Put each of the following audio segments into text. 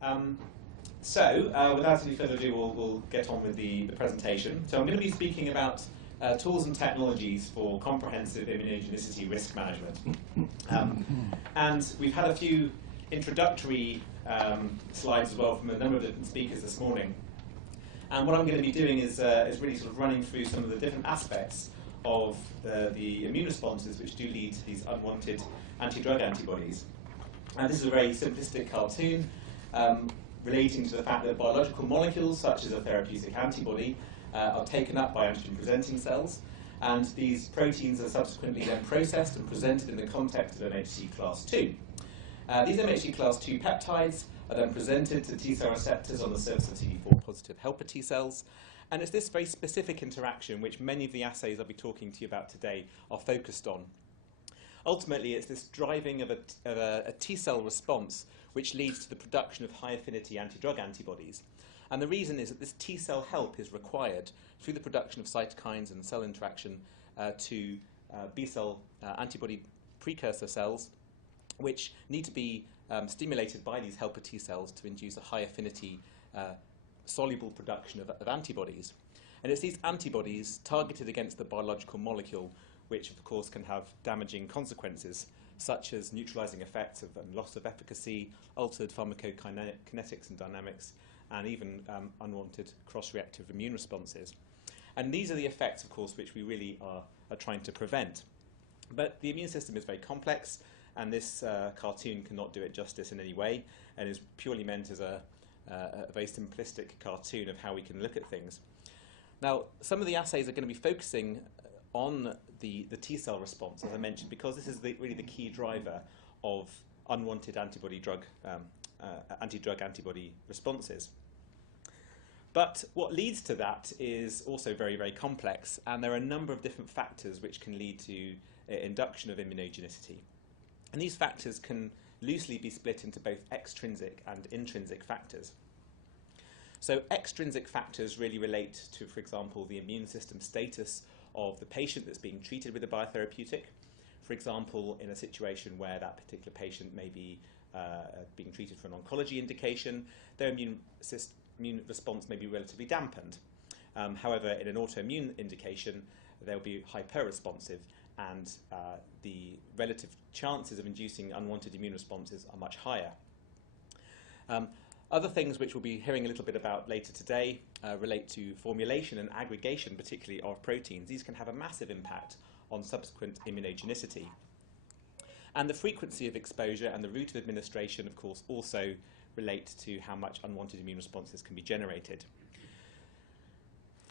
Without any further ado, we'll get on with the presentation. So I'm going to be speaking about tools and technologies for comprehensive immunogenicity risk management. And we've had a few introductory slides as well from a number of different speakers this morning. And what I'm going to be doing is really sort of running through some of the different aspects of the immune responses which do lead to these unwanted anti-drug antibodies. And this is a very simplistic cartoon relating to the fact that biological molecules, such as a therapeutic antibody, are taken up by antigen-presenting cells, and these proteins are subsequently then processed and presented in the context of MHC class II. These MHC class II peptides are then presented to T-cell receptors on the surface of CD4 positive helper T cells, and it's this very specific interaction which many of the assays I'll be talking to you about today are focused on. Ultimately, it's this driving of a T-cell response which leads to the production of high-affinity anti-drug antibodies. And the reason is that this T-cell help is required through the production of cytokines and cell interaction to B-cell antibody precursor cells, which need to be stimulated by these helper T cells to induce a high-affinity soluble production of antibodies. And it's these antibodies targeted against the biological molecule which, of course, can have damaging consequences, such as neutralizing effects of loss of efficacy, altered pharmacokinetics and dynamics, and even unwanted cross-reactive immune responses. And these are the effects, of course, which we really are trying to prevent. But the immune system is very complex, and this cartoon cannot do it justice in any way, and is purely meant as a very simplistic cartoon of how we can look at things. Now, some of the assays are going to be focusing on the T-cell response, as I mentioned, because this is really the key driver of unwanted anti-drug antibody responses. But what leads to that is also very, very complex, and there are a number of different factors which can lead to induction of immunogenicity. And these factors can loosely be split into both extrinsic and intrinsic factors. So extrinsic factors really relate to, for example, the immune system status of the patient that's being treated with a biotherapeutic. For example, in a situation where that particular patient may be being treated for an oncology indication, their immune response may be relatively dampened. However, in an autoimmune indication, they'll be hyper-responsive, and the relative chances of inducing unwanted immune responses are much higher. Other things which we'll be hearing a little bit about later today relate to formulation and aggregation, particularly of proteins. These can have a massive impact on subsequent immunogenicity. And the frequency of exposure and the route of administration, of course, also relate to how much unwanted immune responses can be generated.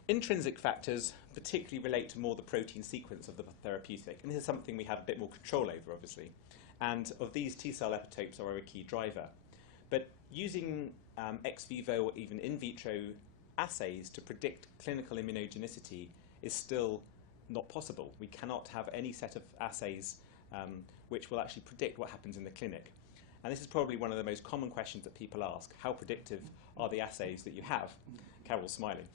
Intrinsic factors particularly relate to more the protein sequence of the therapeutic, and this is something we have a bit more control over, obviously. And of these, T-cell epitopes are a key driver. But using ex vivo or even in vitro assays to predict clinical immunogenicity is still not possible. We cannot have any set of assays which will actually predict what happens in the clinic. And this is probably one of the most common questions that people ask. How predictive are the assays that you have? Carol's smiling.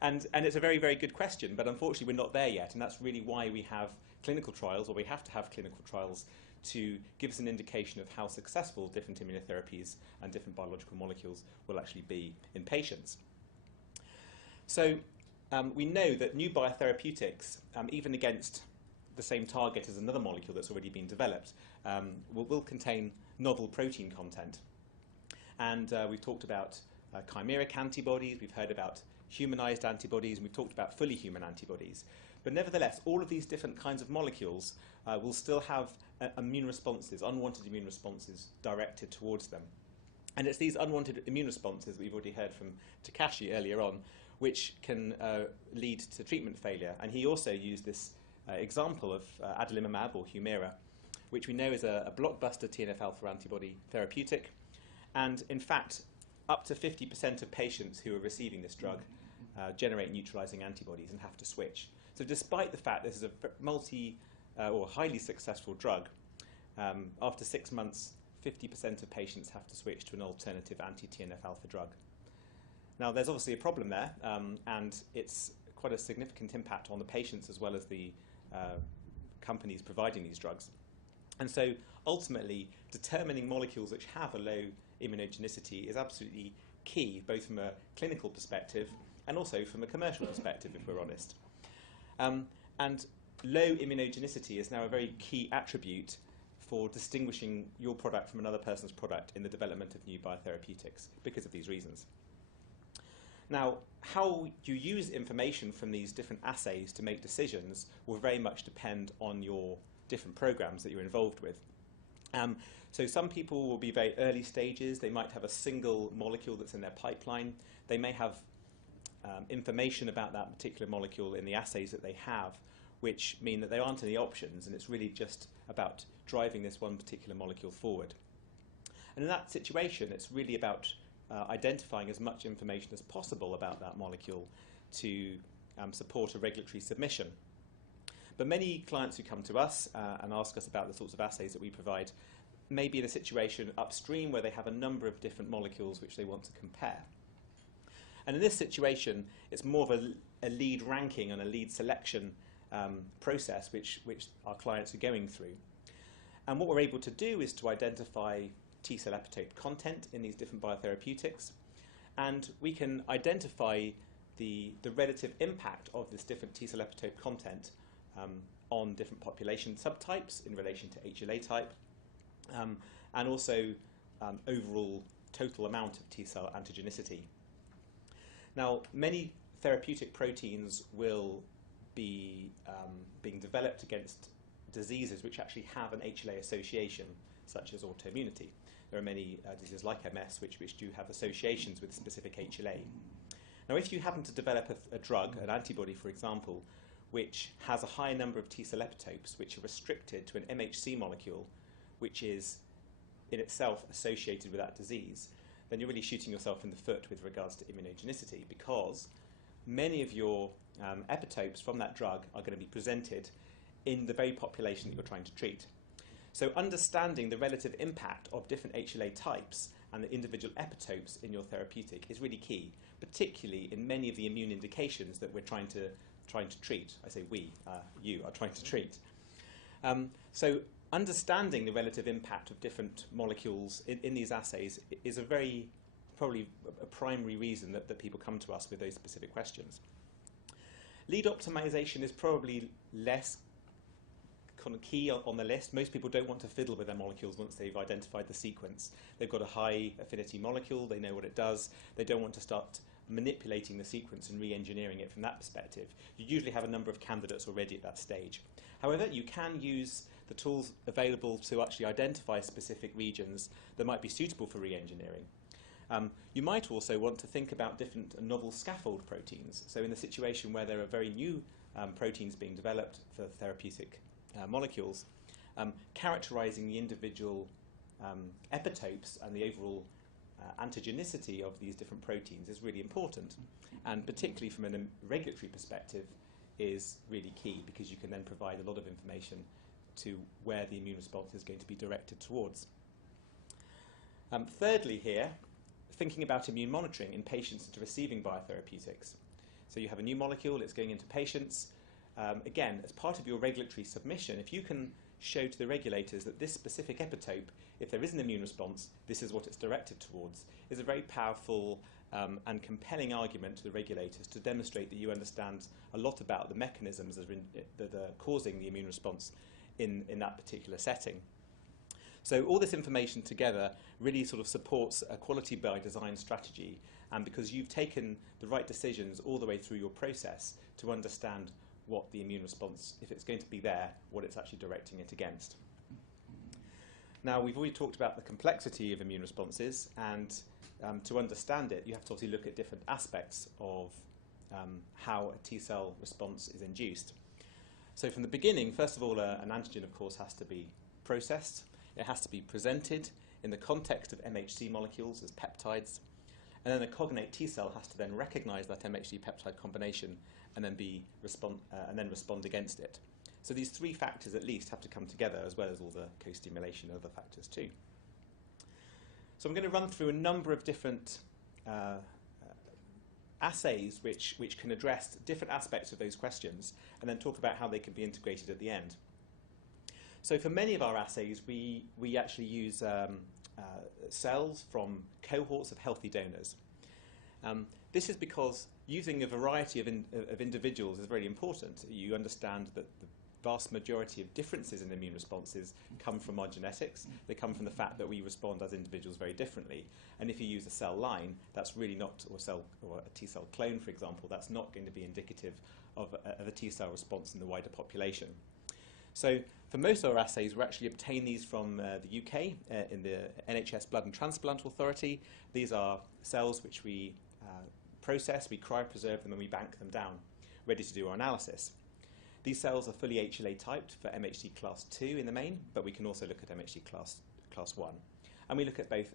and it's a very, very good question, but unfortunately we're not there yet, and that's really why we have clinical trials, or we have to have clinical trials to give us an indication of how successful different immunotherapies and different biological molecules will actually be in patients. So we know that new biotherapeutics, even against the same target as another molecule that's already been developed, will contain novel protein content. And we've talked about chimeric antibodies, we've heard about humanized antibodies, and we've talked about fully human antibodies. But nevertheless, all of these different kinds of molecules will still have immune responses, unwanted immune responses directed towards them. And it's these unwanted immune responses that we've already heard from Takashi earlier on, which can lead to treatment failure. And he also used this example of adalimumab, or Humira, which we know is a blockbuster TNF-alpha antibody therapeutic. And in fact, up to 50% of patients who are receiving this drug generate neutralizing antibodies and have to switch. So despite the fact this is a or highly successful drug, after 6 months, 50% of patients have to switch to an alternative anti-TNF-alpha drug. Now, there's obviously a problem there, and it's quite a significant impact on the patients as well as the companies providing these drugs. And so ultimately, determining molecules which have a low immunogenicity is absolutely key, both from a clinical perspective and also from a commercial perspective, if we're honest. And low immunogenicity is now a very key attribute for distinguishing your product from another person's product in the development of new biotherapeutics because of these reasons. Now, how you use information from these different assays to make decisions will very much depend on your different programs that you're involved with. So some people will be very early stages. They might have a single molecule that's in their pipeline. They may have information about that particular molecule in the assays that they have, which mean that there aren't any options, and it's really just about driving this one particular molecule forward. And in that situation, it's really about identifying as much information as possible about that molecule to support a regulatory submission. But many clients who come to us and ask us about the sorts of assays that we provide may be in a situation upstream where they have a number of different molecules which they want to compare. And in this situation, it's more of a lead ranking and a lead selection process which our clients are going through. And what we're able to do is to identify T-cell epitope content in these different biotherapeutics, and we can identify the relative impact of this different T-cell epitope content on different population subtypes in relation to HLA type, and also overall total amount of T-cell antigenicity. Now, many therapeutic proteins will be being developed against diseases which actually have an HLA association, such as autoimmunity. There are many diseases like MS which do have associations with specific HLA. Now, if you happen to develop a drug, an antibody, for example, which has a high number of T-cell epitopes which are restricted to an MHC molecule, which is in itself associated with that disease, then you're really shooting yourself in the foot with regards to immunogenicity, because many of your epitopes from that drug are going to be presented in the very population that you're trying to treat. So understanding the relative impact of different HLA types and the individual epitopes in your therapeutic is really key, particularly in many of the immune indications that we're trying to treat. I say we, you are trying to treat. So understanding the relative impact of different molecules in these assays is probably a primary reason that people come to us with those specific questions. Lead optimization is probably less kind of key on the list. Most people don't want to fiddle with their molecules once they've identified the sequence. They've got a high affinity molecule, they know what it does, they don't want to start manipulating the sequence and re-engineering it from that perspective. You usually have a number of candidates already at that stage. However, you can use the tools available to actually identify specific regions that might be suitable for re-engineering. You might also want to think about different novel scaffold proteins. So in the situation where there are very new proteins being developed for therapeutic molecules, characterizing the individual epitopes and the overall antigenicity of these different proteins is really important, and particularly from a regulatory perspective is really key, because you can then provide a lot of information to where the immune response is going to be directed towards. Thirdly here, thinking about immune monitoring in patients into receiving biotherapeutics. So you have a new molecule, it's going into patients. Again, as part of your regulatory submission, if you can show to the regulators that this specific epitope, if there is an immune response, this is what it's directed towards, is a very powerful and compelling argument to the regulators to demonstrate that you understand a lot about the mechanisms that are causing the immune response in that particular setting. So all this information together really sort of supports a quality by design strategy, and because you've taken the right decisions all the way through your process to understand what the immune response, if it's going to be there, what it's actually directing it against. Now, we've already talked about the complexity of immune responses, and to understand it, you have to obviously look at different aspects of how a T-cell response is induced. So from the beginning, first of all, an antigen, of course, has to be processed. It has to be presented in the context of MHC molecules as peptides, and then the cognate T-cell has to then recognize that MHC peptide combination and then respond against it. So these three factors at least have to come together, as well as all the co-stimulation and other factors too. So I'm going to run through a number of different assays which can address different aspects of those questions, and then talk about how they can be integrated at the end. So for many of our assays, we actually use cells from cohorts of healthy donors. This is because using a variety of individuals is very important. You understand that the vast majority of differences in immune responses come from our genetics. They come from the fact that we respond as individuals very differently. And if you use a cell line, that's really not, or a T-cell clone, for example, that's not going to be indicative of a T-cell response in the wider population. So for most of our assays, we actually obtain these from the UK in the NHS Blood and Transplant Authority. These are cells which we process, we cryopreserve them, and we bank them down, ready to do our analysis. These cells are fully HLA typed for MHC class 2 in the main, but we can also look at MHC class 1. And we look at both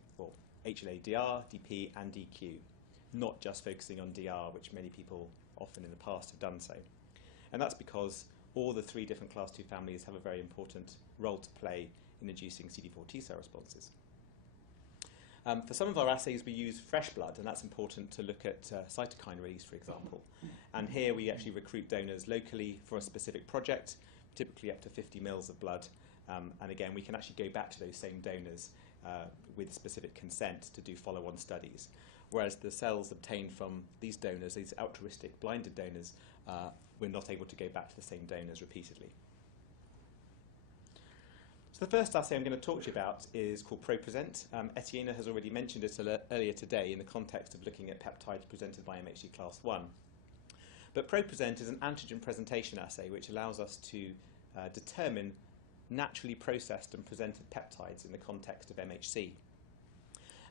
HLA DR, DP, and DQ, not just focusing on DR, which many people often in the past have done so. And that's because all the 3 different class 2 families have a very important role to play in inducing CD4 T-cell responses. For some of our assays, we use fresh blood, and that's important to look at cytokine release, for example. And here we actually recruit donors locally for a specific project, typically up to 50 mils of blood. And again, we can actually go back to those same donors with specific consent to do follow-on studies. Whereas the cells obtained from these donors, these altruistic blinded donors, we're not able to go back to the same donors repeatedly. So the first assay I'm going to talk to you about is called ProPresent. Etienne has already mentioned it earlier today in the context of looking at peptides presented by MHC class 1. But ProPresent is an antigen presentation assay which allows us to determine naturally processed and presented peptides in the context of MHC.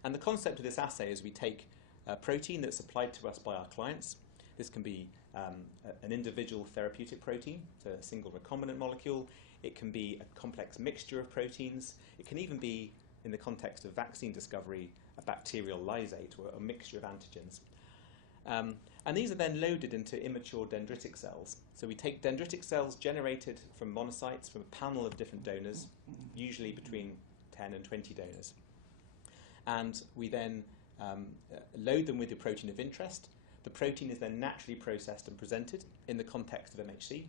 And the concept of this assay is we take a protein that's supplied to us by our clients. This can be an individual therapeutic protein, so a single recombinant molecule. It can be a complex mixture of proteins. It can even be, in the context of vaccine discovery, a bacterial lysate or a mixture of antigens. And these are then loaded into immature dendritic cells. So we take dendritic cells generated from monocytes from a panel of different donors, usually between 10 and 20 donors. And we then load them with the protein of interest. The protein is then naturally processed and presented in the context of MHC.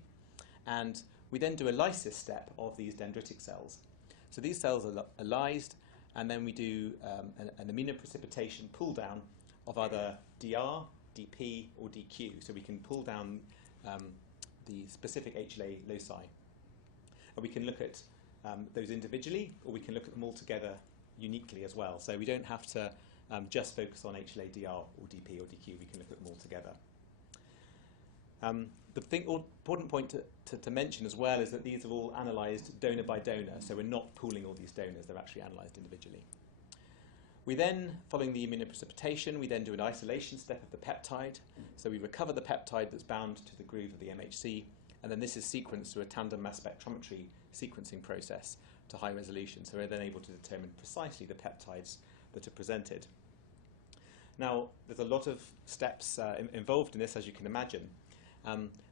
And we then do a lysis step of these dendritic cells. So these cells are lysed, and then we do an immunoprecipitation pull down of either DR, DP, or DQ. So we can pull down the specific HLA loci. And we can look at those individually, or we can look at them all together uniquely as well. So we don't have to just focus on HLA-DR or DP or DQ. We can look at them all together. The important point to mention as well is that these are all analysed donor by donor, so we're not pooling all these donors, they're actually analysed individually. We then, following the immunoprecipitation, we then do an isolation step of the peptide. So we recover the peptide that's bound to the groove of the MHC, and then this is sequenced through a tandem mass spectrometry sequencing process to high resolution, so we're then able to determine precisely the peptides that are presented. Now, there's a lot of steps involved in this, as you can imagine.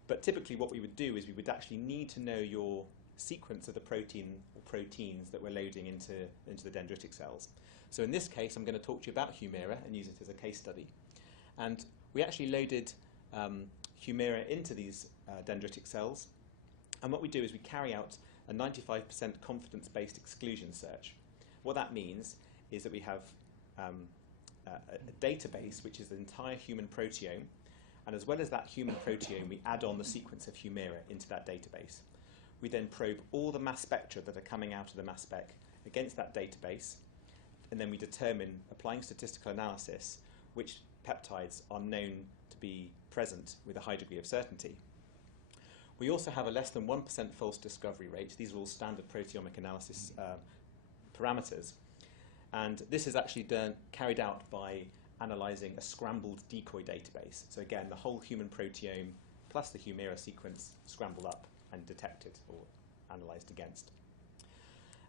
But typically what we would do is we would actually need to know your sequence of the protein or proteins that we're loading into the dendritic cells. So in this case, I'm going to talk to you about Humira and use it as a case study. And we actually loaded Humira into these dendritic cells. And what we do is we carry out a 95% confidence-based exclusion search. What that means is that we have a database which is the entire human proteome, and as well as that human proteome, we add on the sequence of Humira into that database. We then probe all the mass spectra that are coming out of the mass spec against that database, and then we determine, applying statistical analysis, which peptides are known to be present with a high degree of certainty. We also have a less than 1% false discovery rate. These are all standard proteomic analysis parameters. And this is actually carried out by analysing a scrambled decoy database. So again, the whole human proteome plus the Humira sequence scrambled up and detected or analysed against.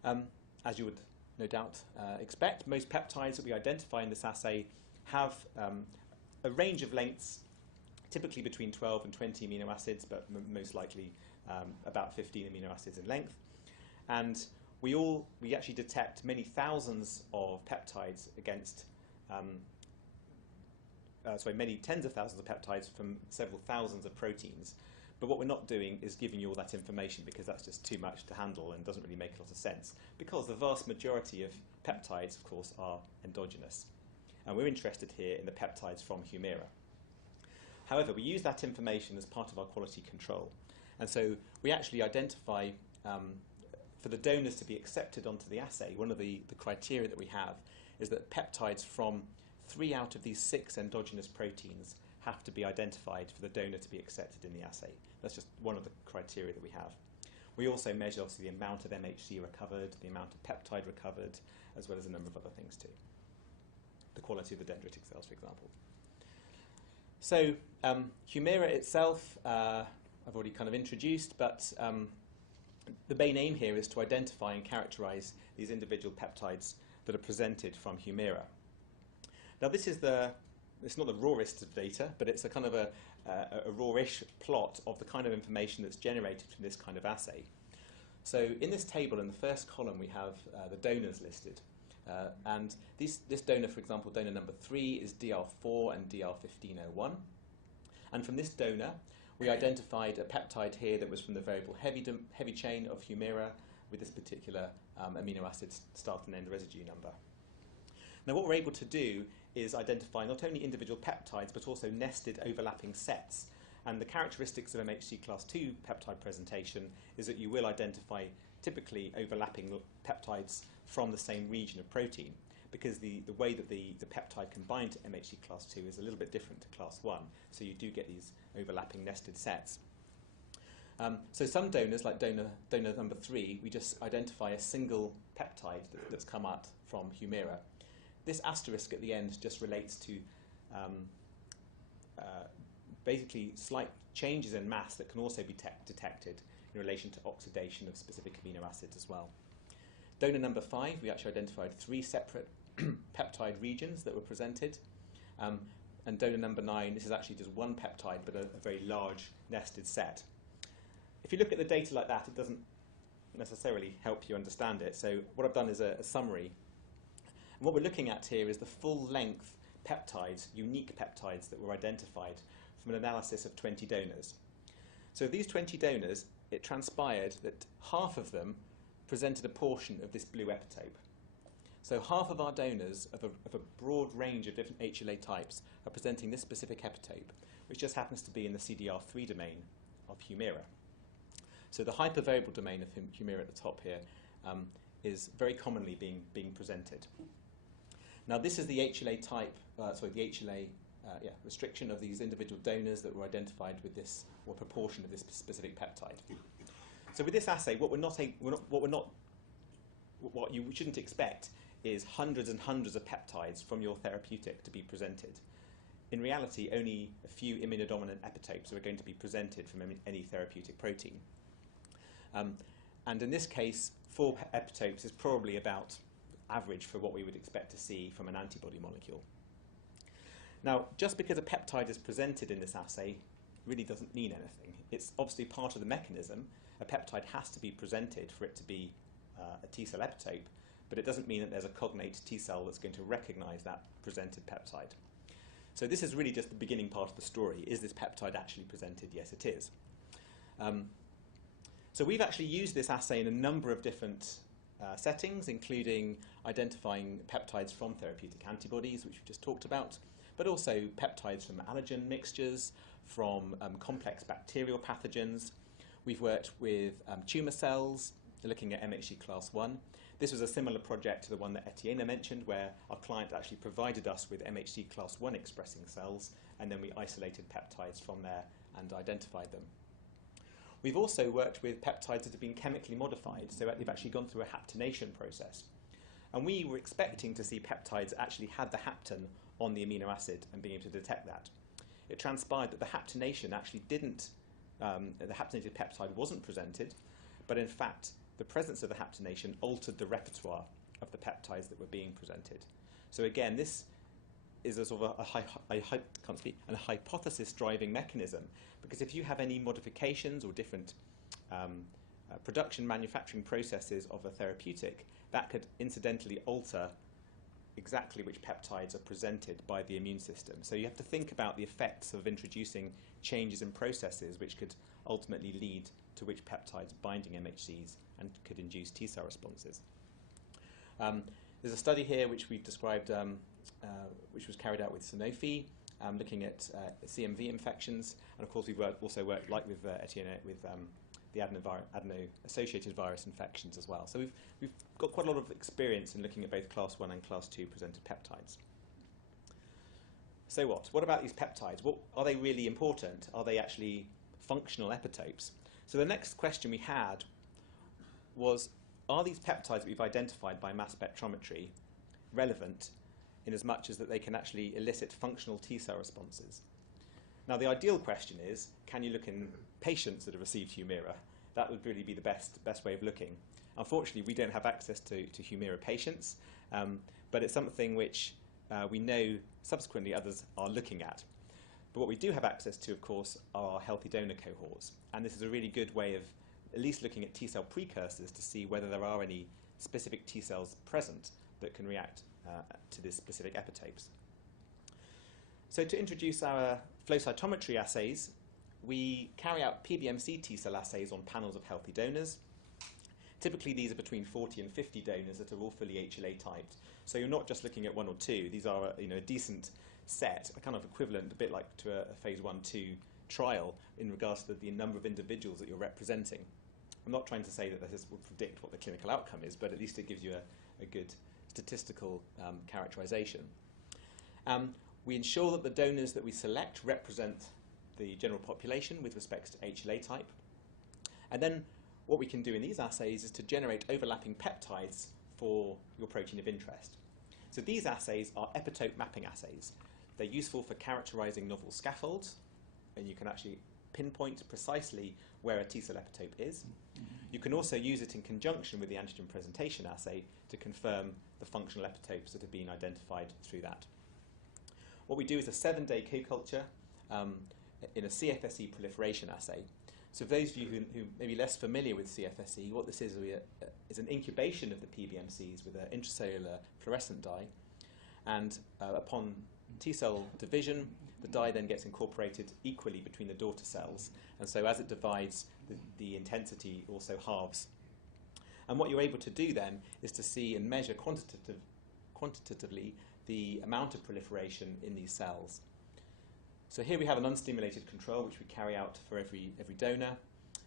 As you would no doubt expect, most peptides that we identify in this assay have a range of lengths, typically between 12 and 20 amino acids, but most likely about 15 amino acids in length. And we actually detect many thousands of peptides against many tens of thousands of peptides from several thousands of proteins. But what we're not doing is giving you all that information, because that's just too much to handle and doesn't really make a lot of sense, because the vast majority of peptides, of course, are endogenous. And we're interested here in the peptides from Humira. However, we use that information as part of our quality control. And so we actually identify, for the donors to be accepted onto the assay, one of the criteria that we have is that peptides from 3 out of these 6 endogenous proteins have to be identified for the donor to be accepted in the assay. That's just one of the criteria that we have. We also measure, obviously, the amount of MHC recovered, the amount of peptide recovered, as well as a number of other things too. The quality of the dendritic cells, for example. So Humira itself, I've already kind of introduced, but the main aim here is to identify and characterize these individual peptides that are presented from Humira. Now this is it's not the rawest of data, but it's a kind of a rawish plot of the kind of information that's generated from this kind of assay. So in this table, in the first column, we have the donors listed. And this donor, for example, donor number 3 is DR4 and DR1501. And from this donor, we identified a peptide here that was from the variable heavy chain of Humira with this particular amino acid start and end residue number. Now what we're able to do is identify not only individual peptides but also nested overlapping sets. And the characteristics of MHC class II peptide presentation is that you will identify typically overlapping peptides from the same region of protein, because the way that the peptide can bind to MHC class II is a little bit different to class I, so you do get these overlapping nested sets. So some donors, like donor number 3, we just identify a single peptide that's come out from Humira. This asterisk at the end just relates to basically slight changes in mass that can also be detected in relation to oxidation of specific amino acids as well. Donor number 5, we actually identified 3 separate peptide regions that were presented. And donor number 9, this is actually just one peptide, but a very large nested set. If you look at the data like that, it doesn't necessarily help you understand it. So what I've done is a summary. And what we're looking at here is the full-length peptides, unique peptides that were identified from an analysis of 20 donors. So these 20 donors, it transpired that half of them presented a portion of this blue epitope. So half of our donors of a broad range of different HLA types are presenting this specific epitope, which just happens to be in the CDR3 domain of Humira. So the hypervariable domain of Humira at the top here is very commonly being presented. Now this is the HLA type, the HLA restriction of these individual donors that were identified with this, or proportion of this specific peptide. So with this assay, what you shouldn't expect is hundreds and hundreds of peptides from your therapeutic to be presented. In reality, only a few immunodominant epitopes are going to be presented from any therapeutic protein. And in this case, 4 epitopes is probably about average for what we would expect to see from an antibody molecule. Now, just because a peptide is presented in this assay really doesn't mean anything. It's obviously part of the mechanism. A peptide has to be presented for it to be a T-cell epitope, but it doesn't mean that there's a cognate T-cell that's going to recognize that presented peptide. So this is really just the beginning part of the story. Is this peptide actually presented? Yes, it is. So we've actually used this assay in a number of different settings, including identifying peptides from therapeutic antibodies, which we've just talked about, but also peptides from allergen mixtures, from complex bacterial pathogens. We've worked with tumour cells, looking at MHC class I. This was a similar project to the one that Etienne mentioned, where our client actually provided us with MHC class I expressing cells, and then we isolated peptides from there and identified them. We've also worked with peptides that have been chemically modified, so they've actually gone through a haptenation process. And we were expecting to see peptides that actually had the hapten on the amino acid and being able to detect that. It transpired that the haptenation actually didn't, the haptenated peptide wasn't presented, but in fact the presence of the haptenation altered the repertoire of the peptides that were being presented. So again, this is a sort of a hypothesis-driving mechanism, because if you have any modifications or different production manufacturing processes of a therapeutic, that could incidentally alter exactly which peptides are presented by the immune system. So you have to think about the effects of introducing changes in processes which could ultimately lead to which peptides binding MHCs and could induce T-cell responses. There's a study here which we've described, which was carried out with Sanofi, looking at CMV infections, and of course we've also worked, like with Etienne, with the adeno-associated virus infections as well. So we've got quite a lot of experience in looking at both class 1 and class 2 presented peptides. So what about these peptides? Are they really important? Are they actually functional epitopes? So the next question we had was, are these peptides that we've identified by mass spectrometry relevant in as much as that they can actually elicit functional T-cell responses? Now, the ideal question is, can you look in patients that have received Humira? That would really be the best way of looking. Unfortunately, we don't have access to Humira patients, but it's something which we know subsequently others are looking at. But what we do have access to, of course, are our healthy donor cohorts. And this is a really good way of at least looking at T-cell precursors to see whether there are any specific T-cells present that can react to these specific epitopes. So to introduce our flow cytometry assays, we carry out PBMC T-cell assays on panels of healthy donors. Typically, these are between 40 and 50 donors that are all fully HLA typed. So you're not just looking at one or two. These are a decent set, a kind of equivalent, a bit like to a phase 1-2 trial in regards to the number of individuals that you're representing. I'm not trying to say that this will predict what the clinical outcome is, but at least it gives you a good statistical characterization. We ensure that the donors that we select represent the general population with respect to HLA type. And then what we can do in these assays is to generate overlapping peptides for your protein of interest. So these assays are epitope mapping assays. They're useful for characterizing novel scaffolds, and you can actually pinpoint precisely where a T-cell epitope is. You can also use it in conjunction with the antigen presentation assay to confirm the functional epitopes that have been identified through that. What we do is a 7-day co-culture in a CFSE proliferation assay. So for those of you who may be less familiar with CFSE, what this is an incubation of the PBMCs with an intracellular fluorescent dye. And upon T-cell division, the dye then gets incorporated equally between the daughter cells. And so as it divides, the intensity also halves. And what you're able to do then is to see and measure quantitatively the amount of proliferation in these cells. So here we have an unstimulated control which we carry out for every donor,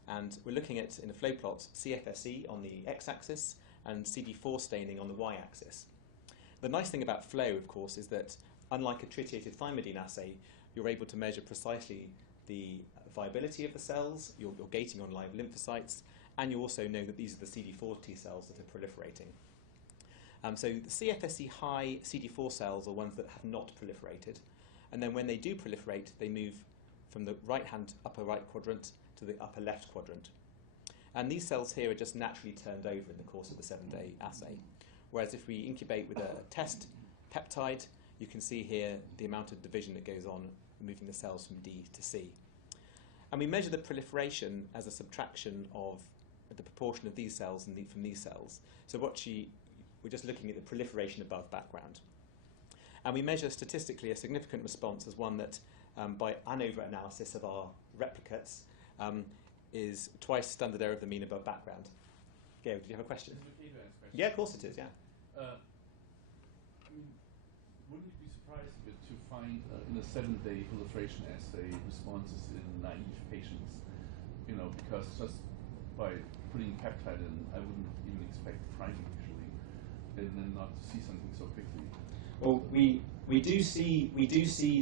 and we're looking at, in a flow plot, CFSE on the x-axis and CD4 staining on the y-axis. The nice thing about flow, of course, is that unlike a tritiated thymidine assay, you're able to measure precisely the viability of the cells, you're gating on live lymphocytes, and you also know that these are the CD4 T cells that are proliferating. So the CFSE high CD4 cells are ones that have not proliferated, and then when they do proliferate, they move from the right-hand upper right quadrant to the upper left quadrant. And these cells here are just naturally turned over in the course of the 7-day assay. Whereas if we incubate with a test peptide, you can see here the amount of division that goes on, moving the cells from D to C. And we measure the proliferation as a subtraction of the proportion of these cells and from these cells. So we're just looking at the proliferation above background. And we measure statistically a significant response as one that, by ANOVA analysis of our replicates, is twice standard error of the mean above background. Gail, did you have a question? Yeah, of course it is, yeah. I mean, wouldn't you be surprised a bit to find in a 7-day proliferation assay responses in naive patients? Because just by putting peptide in, I wouldn't even expect priming usually, and then not to see something so quickly. Well, we do see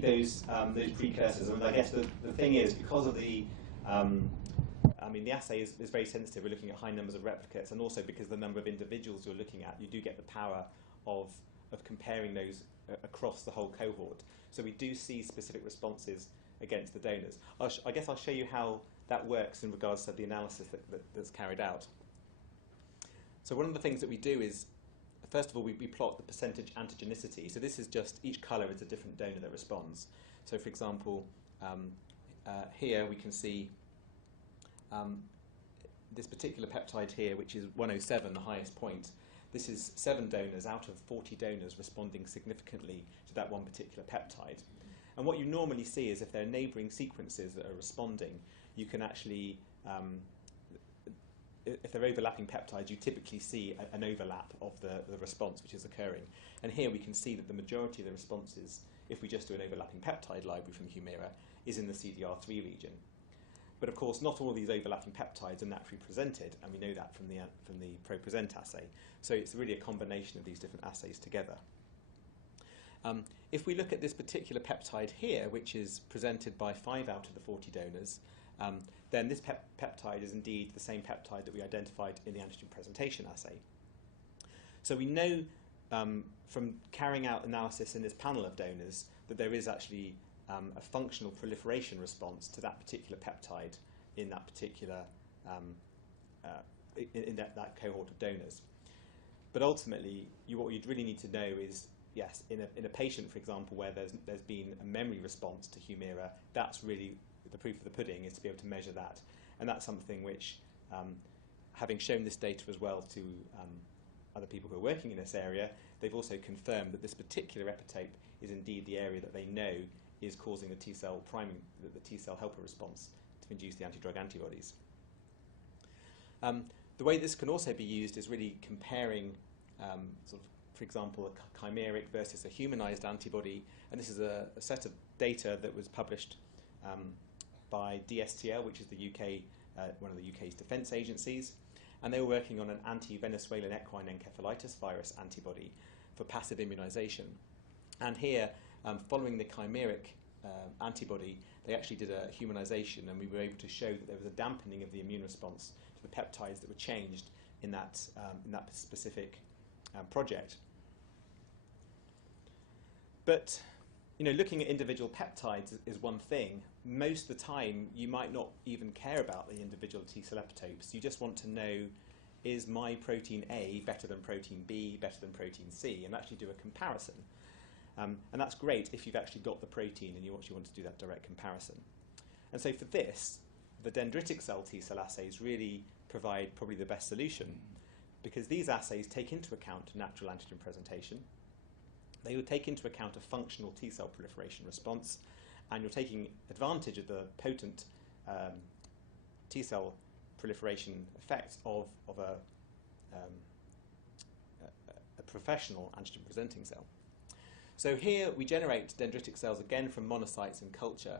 those precursors, and I guess the thing is, because of the the assay is very sensitive. We're looking at high numbers of replicates, and also because the number of individuals you're looking at, you do get the power of comparing those across the whole cohort. So we do see specific responses against the donors. I guess I'll show you how that works in regards to the analysis that's carried out. So one of the things that we do is, first of all, we plot the percentage antigenicity. So this is just each colour is a different donor that responds. So for example, here we can see this particular peptide here, which is 107, the highest point. this is 7 donors out of 40 donors responding significantly to that one particular peptide. And what you normally see is if there are neighbouring sequences that are responding, you can actually, if they're overlapping peptides, you typically see an overlap of the response which is occurring. And here we can see that the majority of the responses, if we just do an overlapping peptide library from Humira, is in the CDR3 region. But of course, not all of these overlapping peptides are naturally presented, and we know that from the ProPresent assay. So it's really a combination of these different assays together. If we look at this particular peptide here, which is presented by 5 out of the 40 donors, then this peptide is indeed the same peptide that we identified in the antigen presentation assay. So we know from carrying out analysis in this panel of donors that there is actually a functional proliferation response to that particular peptide in that particular in that cohort of donors. But ultimately, what you'd really need to know is, yes, in a patient, for example, where there's been a memory response to Humira, that's really the proof of the pudding, is to be able to measure that. And that's something which, having shown this data as well to other people who are working in this area, they've also confirmed that this particular epitope is indeed the area that they know is causing the T-cell priming, the T-cell helper response to induce the anti-drug antibodies. The way this can also be used is really comparing sort of, for example, a chimeric versus a humanized antibody. And this is a set of data that was published by DSTL, which is the UK, one of the UK's defence agencies. And they were working on an anti-Venezuelan equine encephalitis virus antibody for passive immunization. And here, following the chimeric antibody, they actually did a humanization, and we were able to show that there was a dampening of the immune response to the peptides that were changed in that specific project. But looking at individual peptides is one thing. Most of the time, you might not even care about the individual T-cell epitopes. You just want to know, is my protein A better than protein B, better than protein C, and actually do a comparison. And that's great if you've actually got the protein and you actually want to do that direct comparison. And so for this, the dendritic cell T-cell assays really provide probably the best solution, because these assays take into account natural antigen presentation. They will take into account a functional T-cell proliferation response, and you're taking advantage of the potent T-cell proliferation effects of a professional antigen-presenting cell. So here we generate dendritic cells again from monocytes in culture,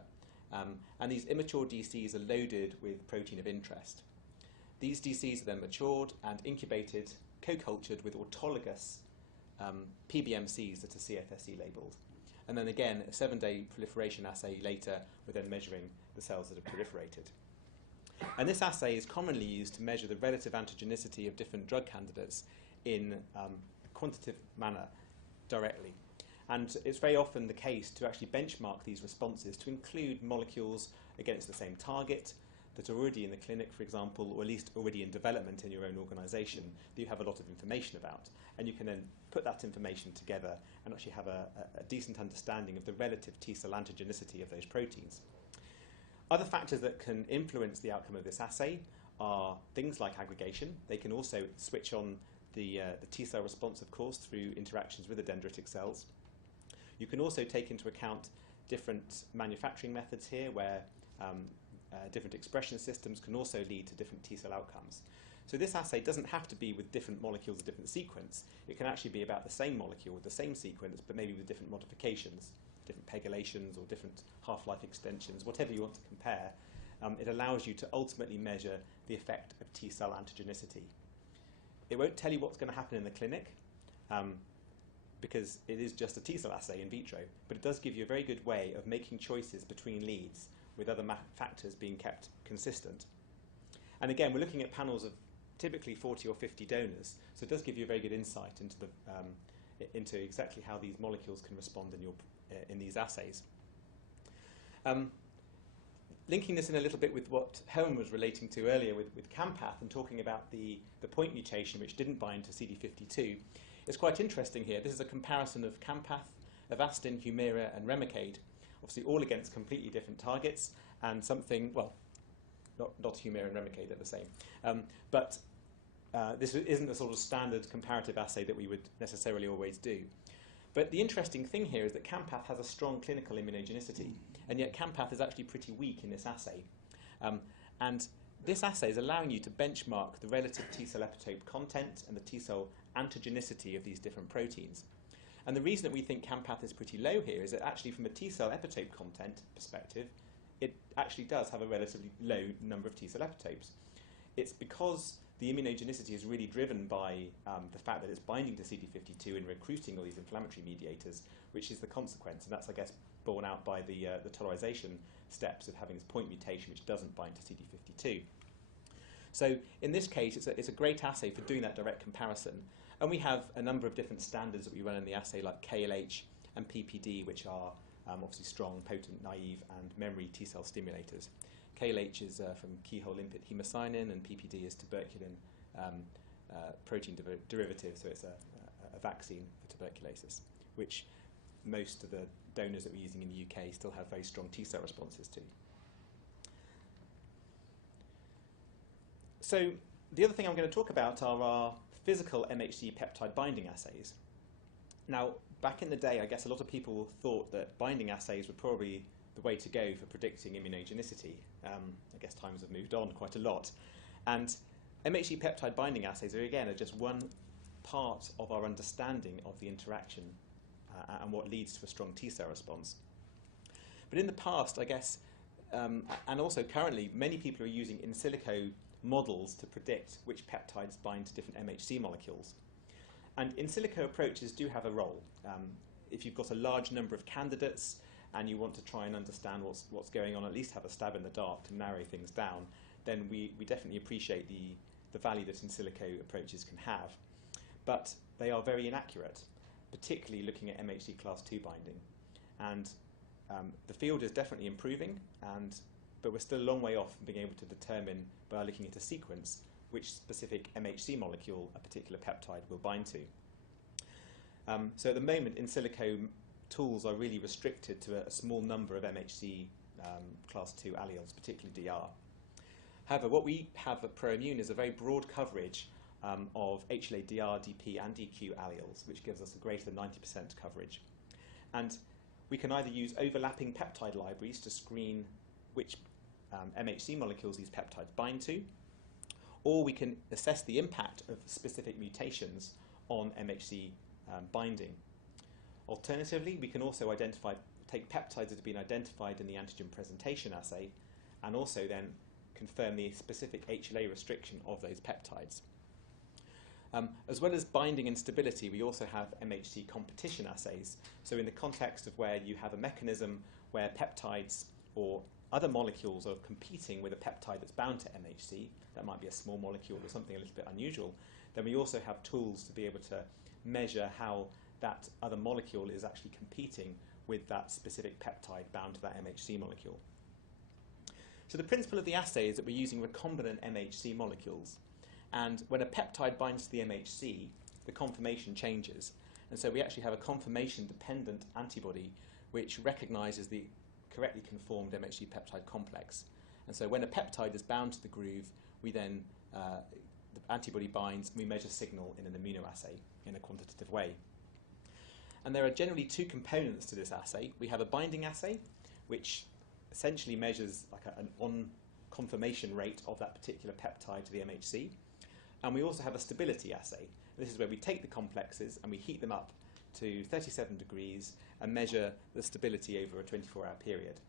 and these immature DCs are loaded with protein of interest. These DCs are then matured and incubated, co-cultured with autologous PBMCs that are CFSE labelled. And then again, a 7-day proliferation assay later, we're then measuring the cells that have proliferated. And this assay is commonly used to measure the relative antigenicity of different drug candidates in a quantitative manner directly. And it's very often the case to actually benchmark these responses to include molecules against the same target that are already in the clinic, for example, or at least already in development in your own organisation that you have a lot of information about. And you can then put that information together and actually have a decent understanding of the relative T-cell antigenicity of those proteins. Other factors that can influence the outcome of this assay are things like aggregation. They can also switch on the T-cell response, of course, through interactions with the dendritic cells. You can also take into account different manufacturing methods here, where different expression systems can also lead to different T-cell outcomes. So this assay doesn't have to be with different molecules of different sequence. It can actually be about the same molecule with the same sequence, but maybe with different modifications, different pegylations or different half-life extensions, whatever you want to compare. It allows you to ultimately measure the effect of T-cell antigenicity. It won't tell you what's going to happen in the clinic, because it is just a T-cell assay in vitro, but it does give you a very good way of making choices between leads, with other factors being kept consistent. And again, we're looking at panels of typically 40 or 50 donors, so it does give you a very good insight into exactly how these molecules can respond in these assays. Linking this in a little bit with what Helen was relating to earlier with Campath and talking about the point mutation which didn't bind to CD52, it's quite interesting here. This is a comparison of Campath, Avastin, Humira and Remicade, obviously all against completely different targets, and something, well, not Humira and Remicade are the same. But this isn't the sort of standard comparative assay that we would necessarily always do. But the interesting thing here is that Campath has a strong clinical immunogenicity, and yet Campath is actually pretty weak in this assay. And this assay is allowing you to benchmark the relative T-cell epitope content and the T-cell antigenicity of these different proteins. And the reason that we think Campath is pretty low here is that actually from a T-cell epitope content perspective, it actually does have a relatively low number of T-cell epitopes. It's because the immunogenicity is really driven by the fact that it's binding to CD52 and recruiting all these inflammatory mediators, which is the consequence. And that's, I guess, borne out by the tolerization steps of having this point mutation which doesn't bind to CD52. So in this case, it's a great assay for doing that direct comparison. And we have a number of different standards that we run in the assay, like KLH and PPD, which are obviously strong, potent, naive, and memory T-cell stimulators. KLH is from keyhole limpet hemocyanin, and PPD is tuberculin protein derivative, so it's a vaccine for tuberculosis, which most of the donors that we're using in the UK still have very strong T-cell responses to. So the other thing I'm going to talk about are our physical MHC peptide binding assays. Now, back in the day, I guess a lot of people thought that binding assays were probably the way to go for predicting immunogenicity. I guess times have moved on quite a lot. And MHC peptide binding assays are just one part of our understanding of the interaction and what leads to a strong T-cell response. But in the past, I guess, and also currently, many people are using in silico models to predict which peptides bind to different MHC molecules. And in silico approaches do have a role. If you've got a large number of candidates and you want to try and understand what's going on, at least have a stab in the dark to narrow things down, then we definitely appreciate the value that in silico approaches can have. But they are very inaccurate, particularly looking at MHC class 2 binding. And the field is definitely improving, but we're still a long way off from being able to determine, by looking at a sequence, which specific MHC molecule a particular peptide will bind to. So at the moment, in silico tools are really restricted to a small number of MHC class 2 alleles, particularly DR. However, what we have at ProImmune is a very broad coverage of HLA, DR, DP, and DQ alleles, which gives us a greater than 90% coverage. And we can either use overlapping peptide libraries to screen which MHC molecules these peptides bind to, or we can assess the impact of specific mutations on MHC binding. Alternatively, we can also take peptides that have been identified in the antigen presentation assay and also then confirm the specific HLA restriction of those peptides. As well as binding and stability, we also have MHC competition assays. So in the context of where you have a mechanism where peptides or other molecules are competing with a peptide that's bound to MHC, that might be a small molecule or something a little bit unusual, then we also have tools to be able to measure how that other molecule is actually competing with that specific peptide bound to that MHC molecule. So the principle of the assay is that we're using recombinant MHC molecules. And when a peptide binds to the MHC, the conformation changes. And so we actually have a conformation-dependent antibody which recognizes the correctly conformed MHC peptide complex. And so when a peptide is bound to the groove, we then, the antibody binds, and we measure signal in an immunoassay in a quantitative way. And there are generally two components to this assay. We have a binding assay, which essentially measures like an on-conformation rate of that particular peptide to the MHC. And we also have a stability assay. This is where we take the complexes and we heat them up to 37 degrees and measure the stability over a 24-hour period.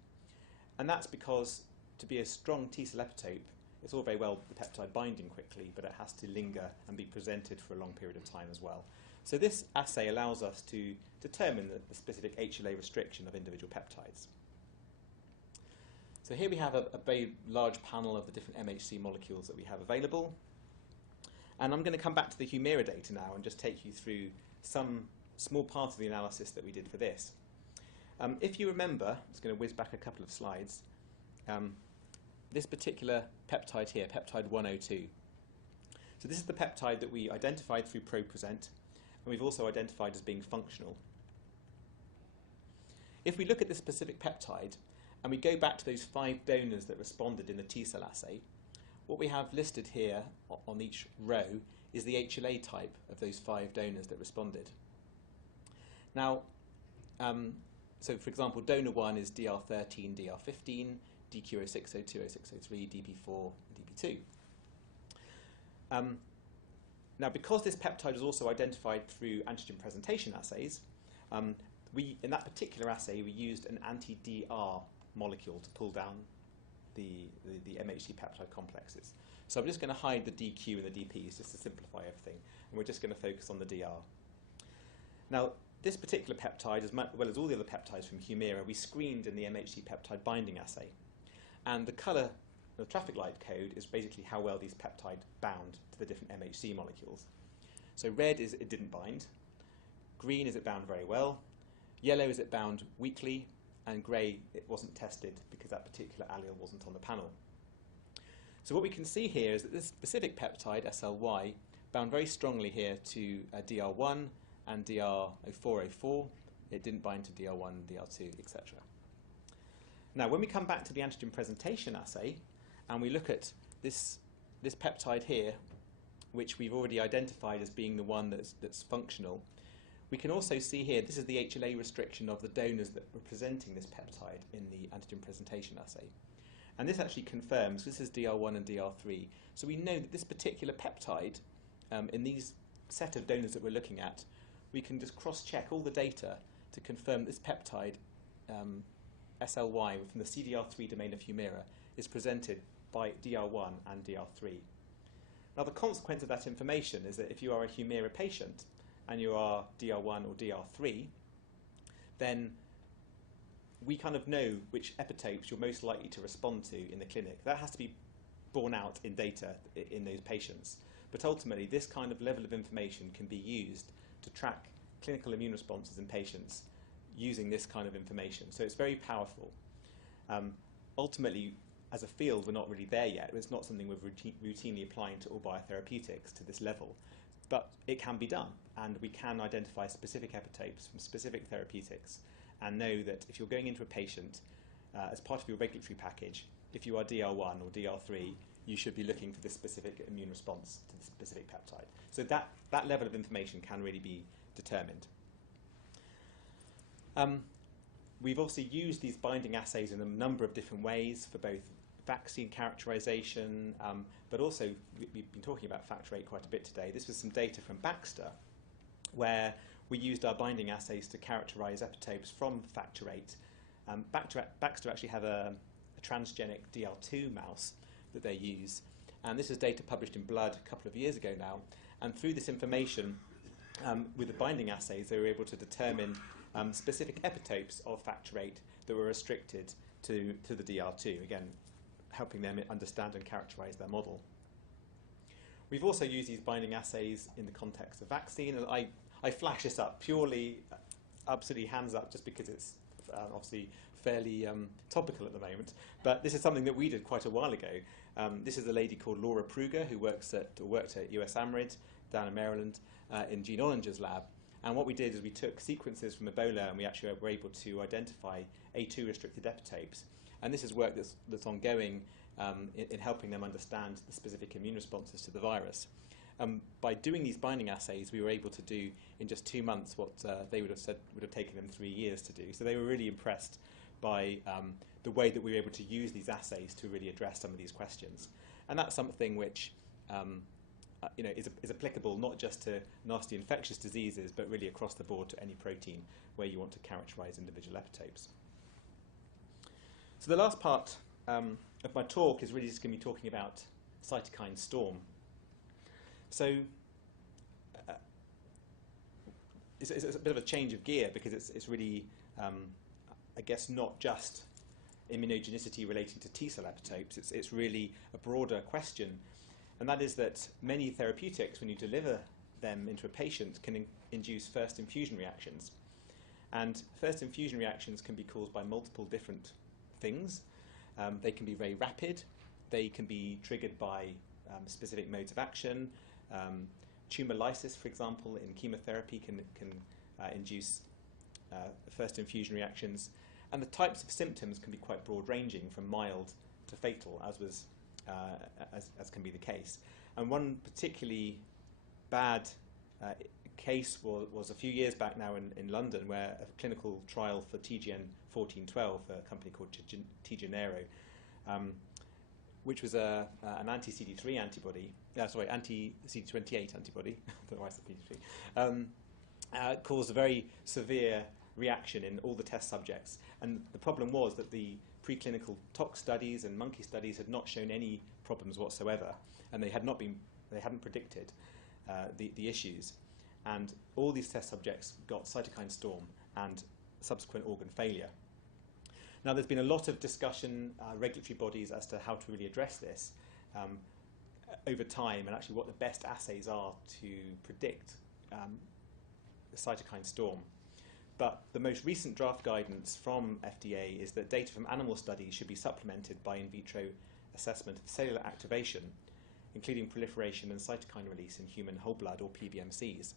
And that's because to be a strong T-cell epitope, it's all very well the peptide binding quickly, but it has to linger and be presented for a long period of time as well. So this assay allows us to determine the specific HLA restriction of individual peptides. So here we have a very large panel of the different MHC molecules that we have available. And I'm going to come back to the Humira data now and just take you through some small part of the analysis that we did for this. If you remember, I'm just going to whiz back a couple of slides, this particular peptide here, peptide 102. So this is the peptide that we identified through ProPresent, and we've also identified as being functional. If we look at this specific peptide, and we go back to those 5 donors that responded in the T-cell assay, what we have listed here on each row is the HLA type of those 5 donors that responded. Now, so for example, donor 1 is DR13, DR15, DQ0602, 0603, DP4, and DP2. Now, because this peptide was also identified through antigen presentation assays, in that particular assay, we used an anti-DR molecule to pull down the MHC peptide complexes. So I'm just going to hide the DQ and the DPs just to simplify everything, and we're just going to focus on the DR. Now, this particular peptide, as well as all the other peptides from Humira, we screened in the MHC peptide binding assay. And the colour, the traffic light code, is basically how well these peptides bound to the different MHC molecules. So red is it didn't bind, green is it bound very well, yellow is it bound weakly, and grey it wasn't tested because that particular allele wasn't on the panel. So what we can see here is that this specific peptide, SLY, bound very strongly here to DR1 and DR0404. It didn't bind to DR1, DR2, etc. Now, when we come back to the antigen presentation assay, and we look at this peptide here, which we've already identified as being the one that's functional, we can also see here, this is the HLA restriction of the donors that were presenting this peptide in the antigen presentation assay. And this actually confirms, this is DR1 and DR3, so we know that this particular peptide, in these set of donors that we're looking at, we can just cross-check all the data to confirm this peptide, SLY, from the CDR3 domain of Humira, is presented by DR1 and DR3. Now, the consequence of that information is that if you are a Humira patient and you are DR1 or DR3, then we kind of know which epitopes you're most likely to respond to in the clinic. That has to be borne out in data in those patients. But ultimately, this kind of level of information can be used to track clinical immune responses in patients using this kind of information. So it's very powerful. Ultimately, as a field, we're not really there yet. It's not something we're routinely applying to all biotherapeutics to this level. But it can be done, and we can identify specific epitopes from specific therapeutics and know that if you're going into a patient as part of your regulatory package, if you are DR1 or DR3, you should be looking for this specific immune response to the specific peptide. So that level of information can really be determined. We've also used these binding assays in a number of different ways for both vaccine characterization, but also we've been talking about factor VIII quite a bit today. This was some data from Baxter, where we used our binding assays to characterize epitopes from factor VIII. Baxter actually have a transgenic DR2 mouse that they use, and this is data published in Blood a couple of years ago now. And through this information, with the binding assays, they were able to determine specific epitopes of factor VIII that were restricted to the DR2, again, helping them understand and characterize their model. We've also used these binding assays in the context of vaccine, and I flash this up purely, absolutely hands up, just because it's obviously fairly topical at the moment. But this is something that we did quite a while ago. This is a lady called Laura Pruger, who worked at US AMRID down in Maryland in Gene Ollinger's lab. And what we did is we took sequences from Ebola, and we actually were able to identify A2 restricted epitopes. And this is work that's ongoing in helping them understand the specific immune responses to the virus. By doing these binding assays, we were able to do in just 2 months what they would have said would have taken them 3 years to do. So they were really impressed by the way that we were able to use these assays to really address some of these questions. And that's something which is applicable not just to nasty infectious diseases, but really across the board to any protein where you want to characterize individual epitopes. So the last part of my talk is really just going to be talking about cytokine storm. So it's a bit of a change of gear, because it's really, I guess, not just immunogenicity relating to T-cell epitopes. It's really a broader question, and that is that many therapeutics, when you deliver them into a patient, can induce first infusion reactions. And first infusion reactions can be caused by multiple different things. They can be very rapid. They can be triggered by specific modes of action. Tumor lysis, for example, in chemotherapy can induce first infusion reactions. And the types of symptoms can be quite broad-ranging, from mild to fatal, as was as can be the case. And one particularly bad case was a few years back now in London, where a clinical trial for TGN 1412, a company called TGenero, which was an anti-CD3 antibody, anti-CD28 antibody, I don't know why I said CD3, caused a very severe reaction in all the test subjects. And the problem was that the preclinical tox studies and monkey studies had not shown any problems whatsoever, and they hadn't predicted the issues. And all these test subjects got cytokine storm and subsequent organ failure. Now, there's been a lot of discussion, regulatory bodies, as to how to really address this over time, and actually what the best assays are to predict the cytokine storm. But the most recent draft guidance from FDA is that data from animal studies should be supplemented by in vitro assessment of cellular activation, including proliferation and cytokine release in human whole blood, or PBMCs,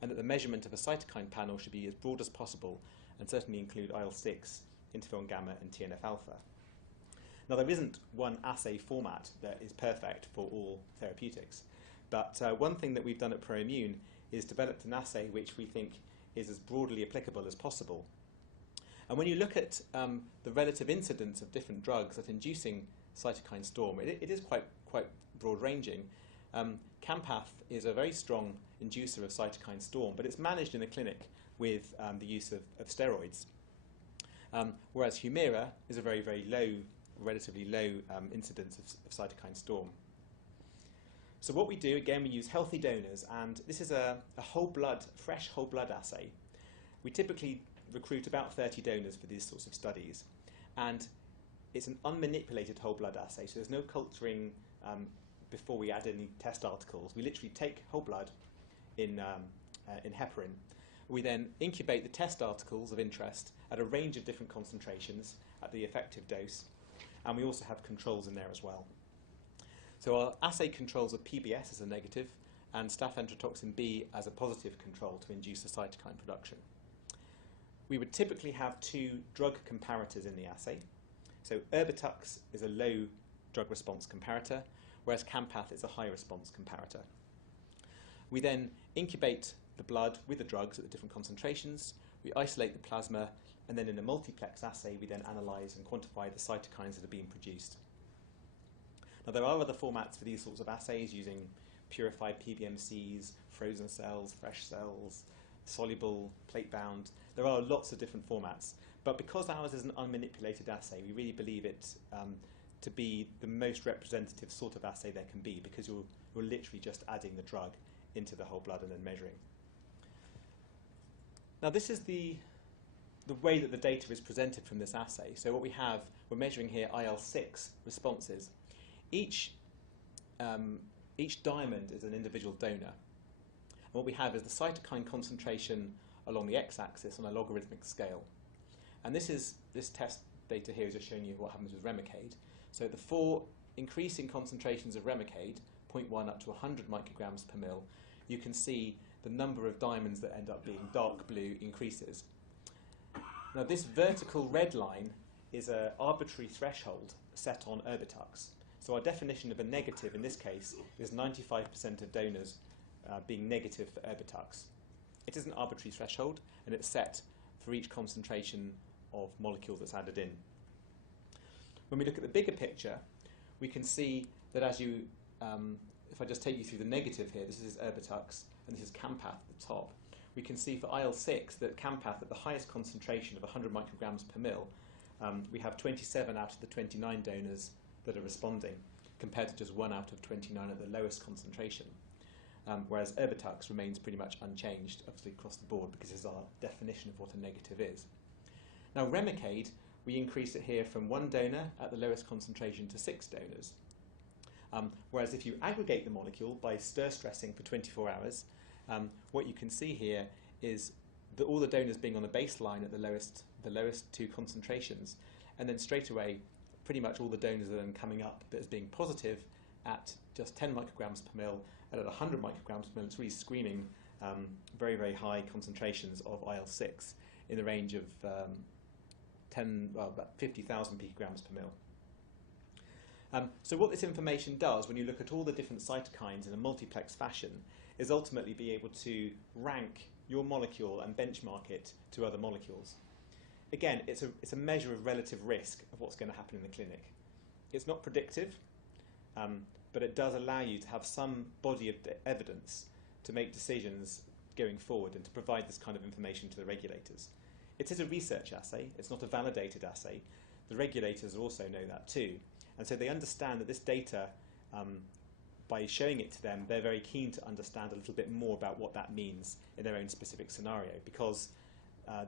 and that the measurement of a cytokine panel should be as broad as possible and certainly include IL-6, interferon gamma, and TNF-alpha. Now, there isn't one assay format that is perfect for all therapeutics, but one thing that we've done at ProImmune is developed an assay which we think is as broadly applicable as possible. And when you look at the relative incidence of different drugs at inducing cytokine storm, it is quite broad-ranging. Campath is a very strong inducer of cytokine storm, but it's managed in the clinic with the use of steroids. Whereas Humira is a very low, relatively low incidence of cytokine storm. So what we do, again, we use healthy donors, and this is a fresh whole blood assay. We typically recruit about 30 donors for these sorts of studies, and it's an unmanipulated whole blood assay, so there's no culturing before we add any test articles. We literally take whole blood in heparin. We then incubate the test articles of interest at a range of different concentrations at the effective dose, and we also have controls in there as well. So our assay controls are PBS as a negative and staph enterotoxin B as a positive control to induce the cytokine production. We would typically have two drug comparators in the assay. So Erbitux is a low drug response comparator, whereas Campath is a high response comparator. We then incubate the blood with the drugs at the different concentrations, we isolate the plasma, and then in a multiplex assay we then analyse and quantify the cytokines that are being produced. Now, there are other formats for these sorts of assays using purified PBMCs, frozen cells, fresh cells, soluble, plate-bound. There are lots of different formats, but because ours is an unmanipulated assay, we really believe it to be the most representative sort of assay there can be, because you're literally just adding the drug into the whole blood and then measuring. Now, this is the way that the data is presented from this assay. So what we're measuring here IL-6 responses. Each diamond is an individual donor. And what we have is the cytokine concentration along the x-axis on a logarithmic scale. And this test data here is just showing you what happens with Remicade. So the 4 increasing concentrations of Remicade, 0.1 up to 100 micrograms per mil, you can see the number of diamonds that end up being dark blue increases. Now, this vertical red line is an arbitrary threshold set on Erbitux. So our definition of a negative in this case is 95% of donors being negative for Erbitux. It is an arbitrary threshold, and it's set for each concentration of molecule that's added in. When we look at the bigger picture, we can see that as you, if I just take you through the negative here, this is Erbitux, and this is Campath at the top. We can see for IL-6 that Campath, at the highest concentration of 100 micrograms per mil, we have 27 out of the 29 donors that are responding, compared to just 1 out of 29 at the lowest concentration. Whereas Erbitux remains pretty much unchanged, obviously across the board, because this is our definition of what a negative is. Now, Remicade, we increase it here from 1 donor at the lowest concentration to 6 donors. Whereas if you aggregate the molecule by stir stressing for 24 hours, what you can see here is that all the donors being on the baseline at the lowest 2 concentrations, and then straight away pretty much all the donors are then coming up as being positive at just 10 micrograms per mil, and at 100 micrograms per mil it's really screaming very high concentrations of IL-6 in the range of about 50,000 picograms per mil. So what this information does, when you look at all the different cytokines in a multiplex fashion, is ultimately be able to rank your molecule and benchmark it to other molecules. Again, it's a measure of relative risk of what's going to happen in the clinic. It's not predictive, but it does allow you to have some body of evidence to make decisions going forward and to provide this kind of information to the regulators. It is a research assay. It's not a validated assay. The regulators also know that too. And so they understand that this data, by showing it to them, they're very keen to understand a little bit more about what that means in their own specific scenario, because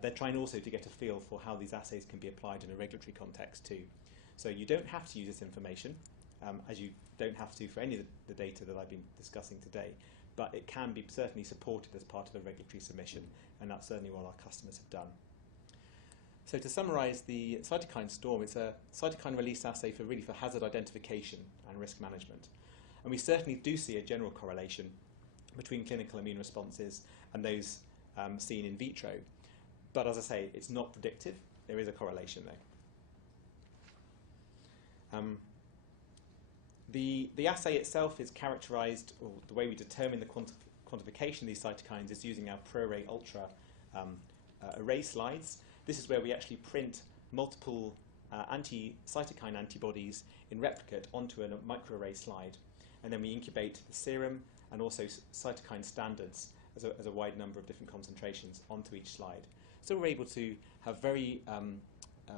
they're trying also to get a feel for how these assays can be applied in a regulatory context too. So you don't have to use this information, as you don't have to for any of the data that I've been discussing today, but it can be certainly supported as part of a regulatory submission, and that's certainly what our customers have done. So to summarise the cytokine storm, it's a cytokine release assay for hazard identification and risk management. And we certainly do see a general correlation between clinical immune responses and those seen in vitro. But as I say, it's not predictive. There is a correlation though. The assay itself is characterised, or the way we determine the quantification of these cytokines is using our ProArray Ultra array slides. This is where we actually print multiple cytokine antibodies in replicate onto a microarray slide. And then we incubate the serum and also cytokine standards as a wide number of different concentrations onto each slide. So we're able to have very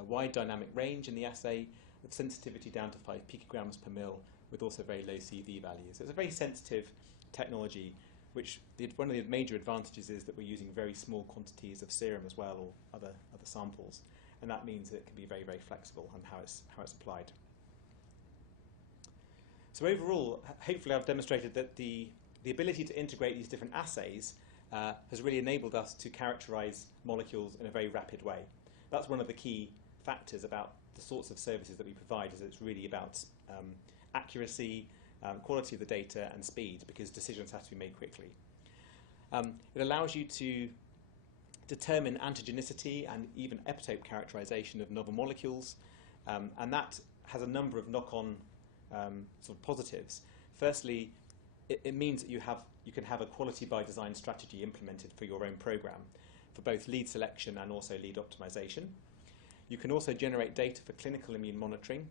wide dynamic range in the assay, with sensitivity down to 5 picograms per mil, with also very low CV values. So it's a very sensitive technology, which one of the major advantages is that we're using very small quantities of serum as well, or other samples, and that means that it can be very, very flexible on how it's applied. So overall, hopefully I've demonstrated that the ability to integrate these different assays has really enabled us to characterize molecules in a very rapid way. That's one of the key factors about the sorts of services that we provide, is it's really about accuracy, quality of the data, and speed, because decisions have to be made quickly. It allows you to determine antigenicity and even epitope characterization of novel molecules, and that has a number of knock-on sort of positives. Firstly, it means that you can have a quality by design strategy implemented for your own program, for both lead selection and also lead optimization. You can also generate data for clinical immune monitoring,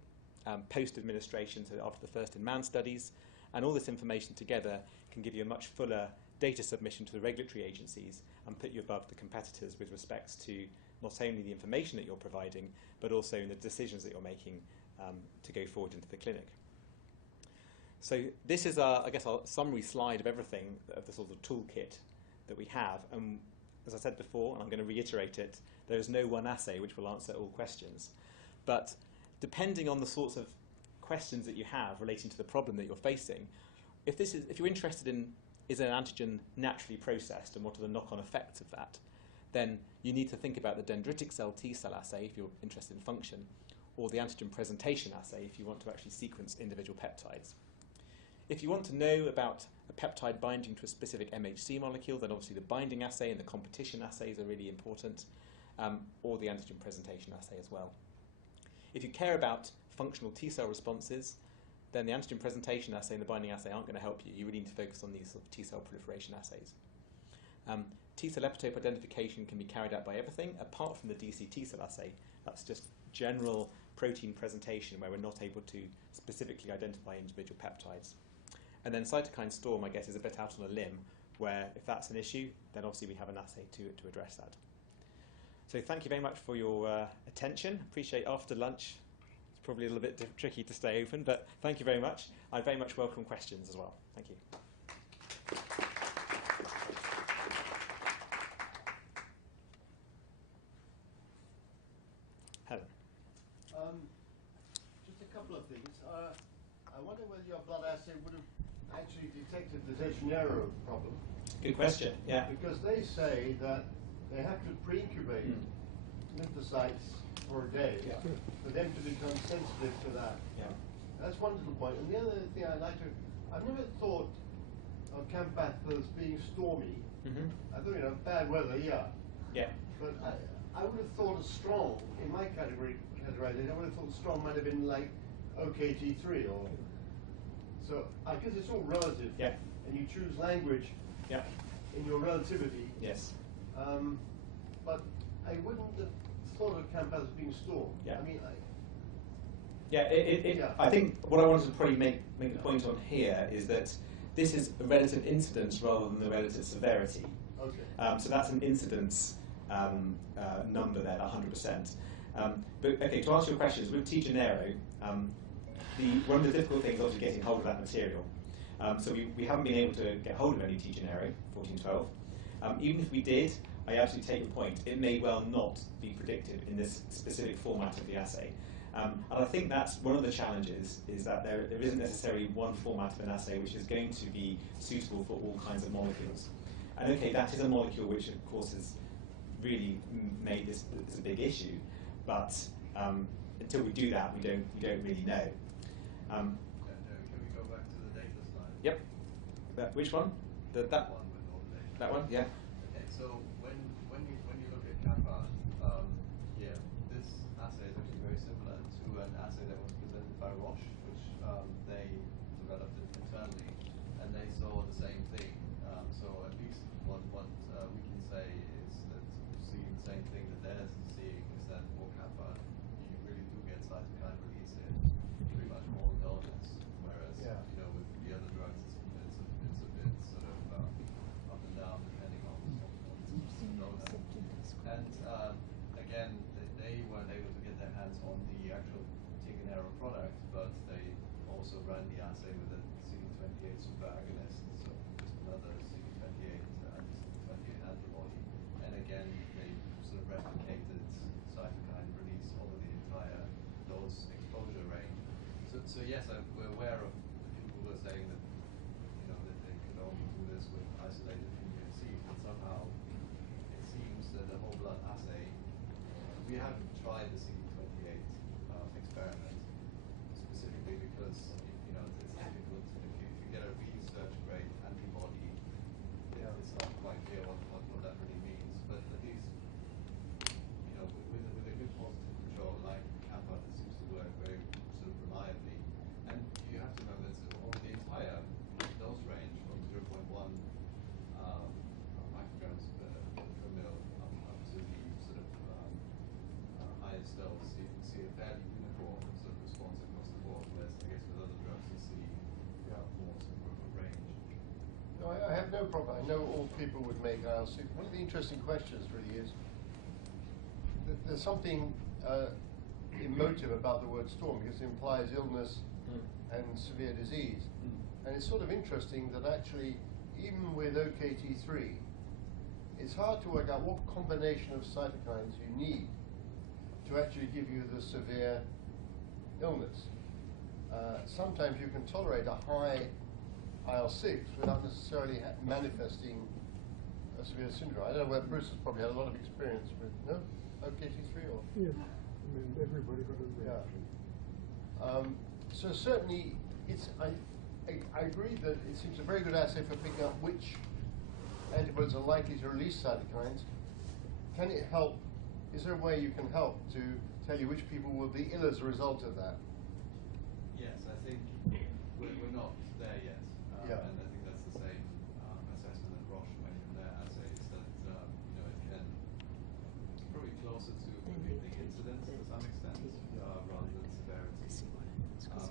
post-administration, so after the first-in-man studies, and all this information together can give you a much fuller data submission to the regulatory agencies and put you above the competitors with respects to not only the information that you're providing, but also in the decisions that you're making to go forward into the clinic. So this is, I guess, our summary slide of everything, of the sort of toolkit that we have. And as I said before, and I'm going to reiterate it, there is no one assay which will answer all questions. But depending on the sorts of questions that you have relating to the problem that you're facing, if you're interested in, is an antigen naturally processed and what are the knock-on effects of that, then you need to think about the dendritic cell T-cell assay if you're interested in function, or the antigen presentation assay if you want to actually sequence individual peptides. If you want to know about a peptide binding to a specific MHC molecule, then obviously the binding assay and the competition assays are really important, or the antigen presentation assay as well. If you care about functional T-cell responses, then the antigen presentation assay and the binding assay aren't going to help you. You really need to focus on these sort of T-cell proliferation assays. T-cell epitope identification can be carried out by everything, apart from the DC T-cell assay. That's just general protein presentation where we're not able to specifically identify individual peptides. And then cytokine storm, I guess, is a bit out on a limb, where if that's an issue, then obviously we have an assay to address that. So thank you very much for your attention. Appreciate after lunch. It's probably a little bit tricky to stay open, but thank you very much. I very much welcome questions as well. Thank you. Helen. Just a couple of things. I wonder whether your blood assay would have actually detected the de Janeiro problem. Good question, yeah. Because they say that they have to pre-incubate lymphocytes for a day for them to become sensitive to that. Yeah. That's one little point. And the other thing I'd like to, I've never thought of Camp Bath as being stormy. I thought, bad weather, yeah. But I would have thought a strong, in my categorization, I would have thought strong might have been like OKT3 or so. I guess it's all relative. Yeah. And you choose language. Yeah. In your relativity. Yes. But I wouldn't have thought of Campath as being stormed. Yeah. I mean, yeah. I think what I wanted to probably make the point on here is that this is a relative incidence rather than the relative severity. Okay. So that's an incidence number there, 100%. But okay, to answer your questions, with T. genero, one of the difficult things is obviously getting hold of that material. So we haven't been able to get hold of any T. genero, 1412. Even if we did, I absolutely take your point. It may well not be predictive in this specific format of the assay. And I think that's one of the challenges, is that there isn't necessarily one format of an assay which is going to be suitable for all kinds of molecules. And okay, that is a molecule which of course has really made this a big issue, but until we do that, we don't really know. Can we go back to the data slide? Yep. Which one? That one with all the data. That one? Yeah. Okay, so when you look at Campath, yeah, this assay is actually very similar to an assay that was presented by Roche, which they developed it internally, and they saw the same thing. So at least what we can say is that we've seen the same thing that they're seeing, is that for Campath, you really do get cytokine release in pretty much all donors, whereas you know, with the other drugs it's a bit sort of up and down depending on the donor. And again, they weren't able to get their hands on the actual Tiganero product, but they also ran the assay with a CD28 superagonist, so just another CD28 antibody. And again, they sort of replicated cytokine release over the entire dose exposure range. So yes, we're aware of the people who are saying that, you know, that they could only do this with isolated immune seeds, but somehow it seems that the whole blood assay, we haven't tried the CD28 experiment specifically because, you know, it's difficult. If you get a research grade antibody, it's not quite clear what that really means. But at least, you know, with a good positive control like Campath, it seems to work very sort of reliably. And you have to remember that over the entire dose range from 0.1 micrograms per mil up to the sort of highest dose, you can see a fairly uniform sort of response across the board, whereas I guess with other drugs you see more sort of range. No, I have no problem. I know all people would make IL-6. One of the interesting questions really is that there's something emotive about the word storm because it implies illness and severe disease. And it's sort of interesting that actually, even with OKT3, it's hard to work out what combination of cytokines you need to actually give you the severe illness. Sometimes you can tolerate a high IL-6 without necessarily manifesting a severe syndrome. I don't know whether Bruce has probably had a lot of experience with, no? OKT3 or? Yeah, I mean, everybody got a reaction. Yeah. So certainly, I agree that it seems a very good assay for picking up which antibodies are likely to release cytokines. Can it help? Is there a way you can help to tell you which people will be ill as a result of that? Yes, I think we're not there yet. And I think that's the same assessment that Roche made in their assays, that you know, it can probably closer to predicting incidence to some extent rather than severity. Of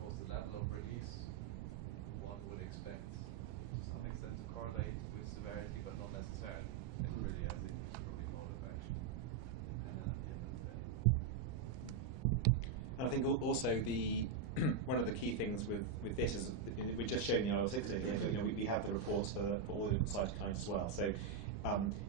course, the level of release one would expect to some extent to correlate with severity, but not necessarily. It really, I think, is probably mode of action dependent at the end of the day. And I think also one of the key things with this is we're just showing the IL-6 data. You know, we have the reports for all the cytokines as well. So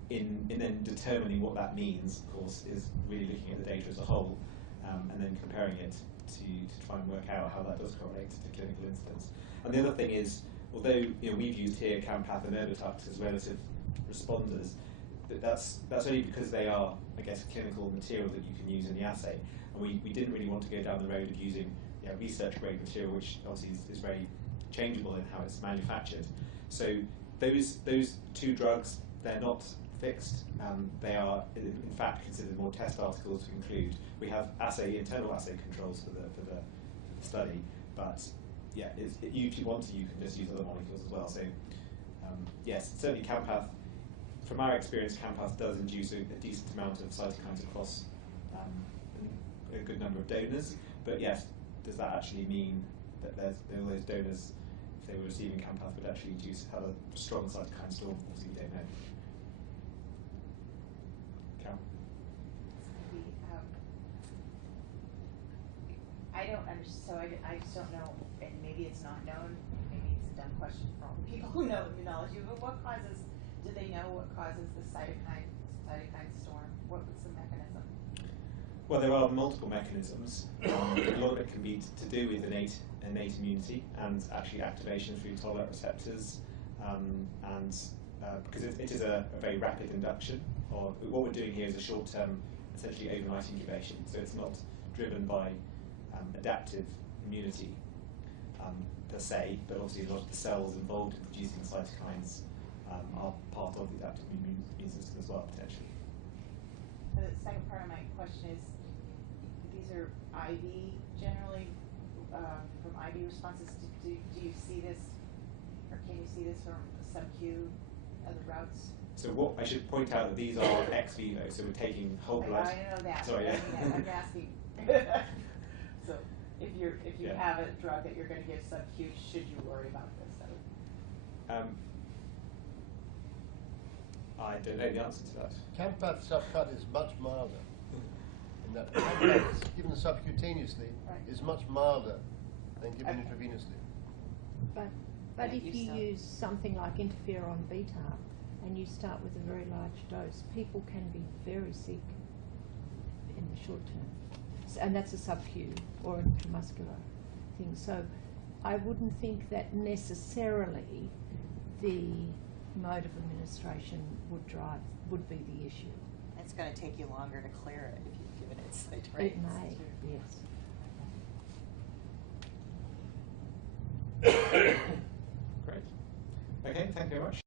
in then determining what that means, of course, is really looking at the data as a whole and then comparing it to try and work out how that does correlate to clinical incidence. And the other thing is, although we've used here Campath and Epitope as relative responders, that's only because they are, I guess, clinical material that you can use in the assay. And we didn't really want to go down the road of using research grade material, which obviously is very changeable in how it's manufactured. So those two drugs, they're not fixed. They are, in fact, considered more test articles to include. We have internal assay controls for the study, but yeah, you can just use other molecules as well. So yes, certainly Campath. From our experience, Campath does induce a decent amount of cytokines across a good number of donors. But yes, does that actually mean that all those donors, if they were receiving Campath, would actually have a strong cytokine storm? Obviously, we don't know. Cal? I don't understand, so I just don't know, and maybe it's not known, maybe it's a dumb question for all the people who know immunology, but do they know what causes the cytokine storm? What's the mechanism? Well, there are multiple mechanisms. A lot of it can be to do with innate immunity and actually activation through tolerant receptors, because it is a very rapid induction. Or what we're doing here is a short-term, essentially overnight incubation. So it's not driven by adaptive immunity per se, but obviously a lot of the cells involved in producing cytokines are part of the adaptive immune system as well, potentially. The second part of my question is, these are IV generally, from IV responses. Do you see this, or can you see this from sub-Q, other routes? So what I should point out that these are ex vivo, so we're taking whole blood. I know that. Sorry, yeah. I'm asking. So if you have a drug that you're going to give sub-Q, should you worry about this? I don't know the answer to that. Campath subcut is much milder. In that Campath, given subcutaneously, is much milder than given intravenously. But if you use something like interferon beta and you start with a very large dose, people can be very sick in the short term. And that's a sub-Q or an intramuscular thing. So I wouldn't think that necessarily the mode of administration would be the issue. It's going to take you longer to clear it if you've given it cytokines. It may, yes. Great. Okay, thank you very much.